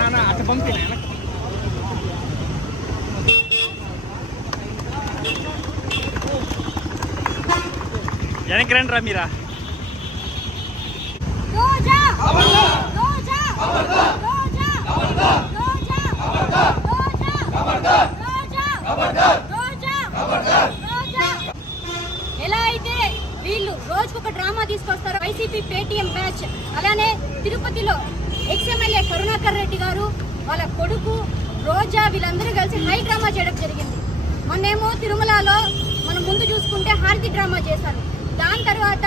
అట్లా పంపిన వెనక్కి రండి రా మీరా. ఎలా అయితే వీళ్ళు రోజుకొక డ్రామా తీసుకొస్తారు వైసీపీ పేటీఎం బ్యాచ్, అలానే తిరుపతిలో ఎక్స్ఎమ్మెల్యే కరుణాకర్ రెడ్డి గారు వాళ్ళ కొడుకు రోజా వీళ్ళందరూ కలిసి హై డ్రామా చేయడం జరిగింది. మొన్నేమో తిరుమలలో మనం ముందు చూసుకుంటే హారతి డ్రామా చేశారు. దాని తర్వాత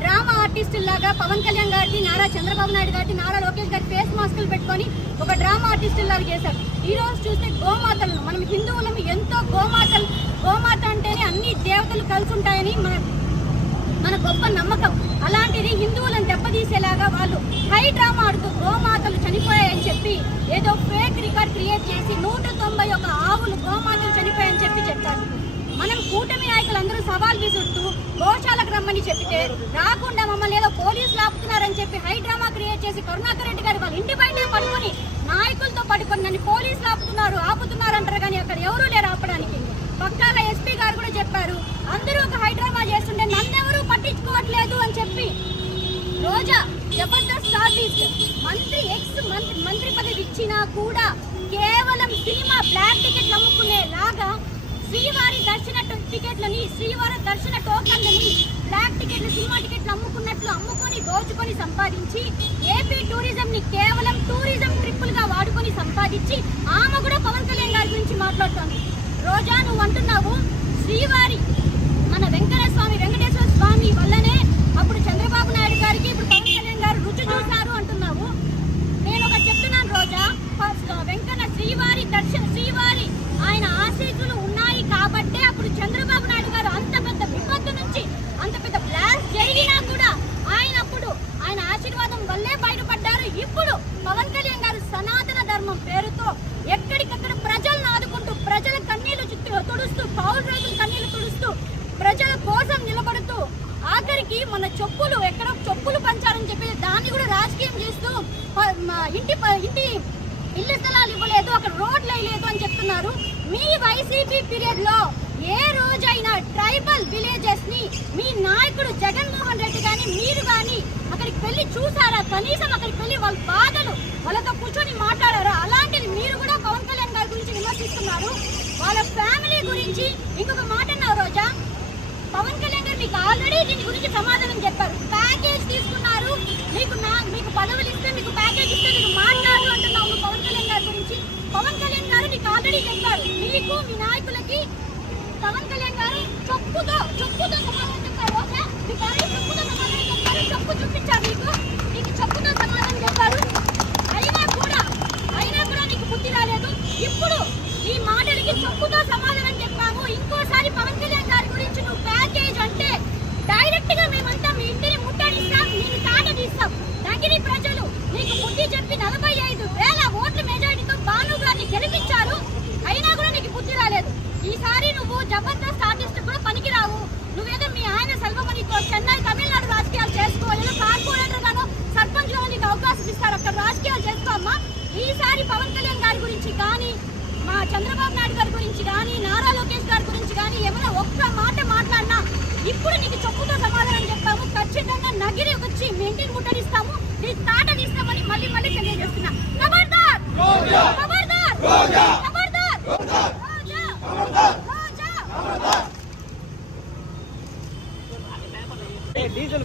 డ్రామా ఆర్టిస్టులాగా పవన్ కళ్యాణ్ గారికి, నారా చంద్రబాబు నాయుడు గారికి, నారా లోకేష్ గారి ఫేస్ మాస్కులు పెట్టుకొని ఒక డ్రామా ఆర్టిస్టులాగా చేశారు. ఈ రోజు చూస్తే గోమాతలను, మనం హిందువులను ఎంతో గోమాత అంటేనే అన్ని దేవతలు కలిసి ఉంటాయని మన గొప్ప నమ్మకం. అలాంటిది హిందువులను దెబ్బతీసేలాగా వాళ్ళు హై డ్రామా ఆడుతూ గోమాతలు చనిపోయాయని చెప్పి ఏదో ఫేక్ రికార్డ్ క్రియేట్ చేసి 191 ఆవులు గోమాతలు చనిపోయాయని చెప్పి చెప్తారు. మనం కూటమి నాయకులందరూ సవాల్ విసురుతూ గోశాలకు రమ్మని చెప్పితే రాకుండా మమ్మల్ని ఏదో పోలీసులు ఆపుతున్నారని చెప్పి హై డ్రామా క్రియేట్ చేసి కరుణాకర్ రెడ్డి గారు వాళ్ళ ఇంటి బయట పడుకొని నాయకులతో పడుకొని నన్ను పోలీసులు ఆపుతున్నారు అంటారు, కానీ అక్కడ ఎవరూ లేరు ఆపడానికి. పక్కాల ఎస్పీ గారు కూడా చెప్పారు, అందరూ ఒక హై డ్రామా చేస్తుంటే నన్నెవరూ పట్టించుకోవట్లేదు అని చెప్పి. రోజా జబర్దస్త్ ఆర్టిస్ట్ మంత్రి పదవి ఇచ్చినా కూడా కేవలం సినిమా బ్లాక్ టికెట్లు అమ్ముకునేలాగా శ్రీవారి దర్శన టికెట్లని, శ్రీవారి దర్శన టోకన్లని బ్లాక్ టికెట్లు, సినిమా టికెట్లు అమ్ముకొని దోచుకొని సంపాదించి ఏపీ టూరిజం ని కేవలం టూరిజం ట్రిప్పులుగా వాడుకొని సంపాదించి ఆమె కూడా పవన్ కళ్యాణ్ గారి గురించి మాట్లాడుతోంది. రోజా నువ్వు అంటున్నావు శ్రీవారి మన వెంకటేశ్వర స్వామి వల్లనే అప్పుడు చంద్రబాబు నాయుడు గారికి ఇప్పుడు పవన్ కళ్యాణ్ గారు రుచి చూశారు అంటున్నావు. నేను ఒక చెప్తున్నాను రోజా, శ్రీవారి ఆయన ఆశీస్సులు ఉన్నాయి కాబట్టే అప్పుడు చంద్రబాబు నాయుడు గారు అంత పెద్ద విపత్తు నుంచి అంత పెద్ద బ్లాస్ట్ జరిగినా కూడా ఆయన ఆశీర్వాదం వల్లే బయటపడ్డారు. ఇప్పుడు పవన్ కళ్యాణ్ గారు సనాతన ధర్మం పేరుతో ఎక్కడికక్కడ ప్రజలను ఆదుకుంటూ, ప్రజల కన్నీళ్లు తుడుస్తూ, పౌరు రైతుల కన్నీళ్లు తుడుస్తూ, ప్రజల కోసం నిలబడుతూ, ఆఖరికి మన ఎక్కడో చెప్పులు పంచారని చెప్పి దాన్ని కూడా రాజకీయం చేస్తూ ఇంటి ఇళ్ల స్థలాలు ఇవ్వలేదు, అక్కడ రోడ్లు వేయలేదు అని చెప్తున్నారు. మీ వైసీపీ పీరియడ్ లో ఏ రోజైనా ట్రైబల్ విలేజెస్ ని మీ నాయకుడు జగన్మోహన్ రెడ్డి గాని మీరు గాని అక్కడికి వెళ్ళి చూసారా? కనీసం అక్కడికి వెళ్ళి వాళ్ళ బాధలు వాళ్ళతో కూర్చొని మాట్లాడారా? అలాంటిది మీరు కూడా పవన్ కళ్యాణ్ గారి గురించి విమర్శిస్తున్నారు. వాళ్ళ ఫ్యామిలీ గురించి ఇంకొక మాట అన్నారు రోజా. పవన్ కళ్యాణ్ గారు మీకు ఆల్రెడీ దీని గురించి సమాధానం చెప్పారు. ప్యాకేజ్ తీసుకున్నారు, మీకు పదవులు ఇస్తే, మీకు ప్యాకేజ్ ఇస్తే మీరు మాట్లాడు అంటున్నావు పవన్ కళ్యాణ్ గారి గురించి. పవన్ కళ్యాణ్ గారు నీకు ఆల్రెడీ చెప్పారు, మీకు మీ నాయకులకి పవన్ కళ్యాణ్ గారు చెప్పుతో సమాధానం చెప్పారు. రోజా మీకు ఆల్రెడీ చెప్పుతో సమాధానం చెప్పారు, చెప్పు చూపించారు, మీకు చెప్పుతో సమాధానం చెప్పారు. అయినా కూడా నీకు బుద్ధి రాలేదు. ఇప్పుడు ఈ మాటలకి చెప్పుతో సమాధానం చెప్పాము. ఇంకోసారి పవన్ కళ్యాణ్ గారి గురించి నువ్వు ప్యాకేజ్ అంటే డైరెక్ట్ గా మేమంతా మీ ఇంటిని ముట్టడిస్తాం, నేను తాట తీస్తాం. నగిరి ప్రజలు నీకు బుద్ధి చెప్పి 45,000 ఓట్ల మెజారిటీతో భాను గారిని గెలిపించారు. అయినా కూడా నీకు బుద్ధి రాలేదు. ఈసారి నువ్వు జబర్దస్త్ ఆర్టిస్ట్ కూడా పనికిరావు. నువ్వేదో మీ ఆయన సెల్వమణితో చెన్నై తమిళనాడు రాజకీయాలు చేసుకోవాలి, కార్పొరేటర్ గానో సర్పంచ్ లో నీకు అవకాశం ఇస్తారు, అక్కడ రాజకీయాలు చేసుకోమ్మా. ఈసారి పవన్ కళ్యాణ్ గారి గురించి కానీ, మా చంద్రబాబు నాయుడు గారి గురించి కానీ, నారా లోకేష్ గారి గురించి కానీ ఏమైనా ఒక్క మాట మాట్లాడినా ఇప్పుడు నీకు చెప్పుతో సమాధానం చెప్తాము. ఖచ్చితంగా నగిరి వచ్చి మీ ఇంటిని ముట్టడిస్తాము, నీ తాట తీస్తామని మళ్ళీ తెలియజేస్తున్నా. ఖబర్దార్ ఖబర్దార్ ఖబర్దార్ డీజిల్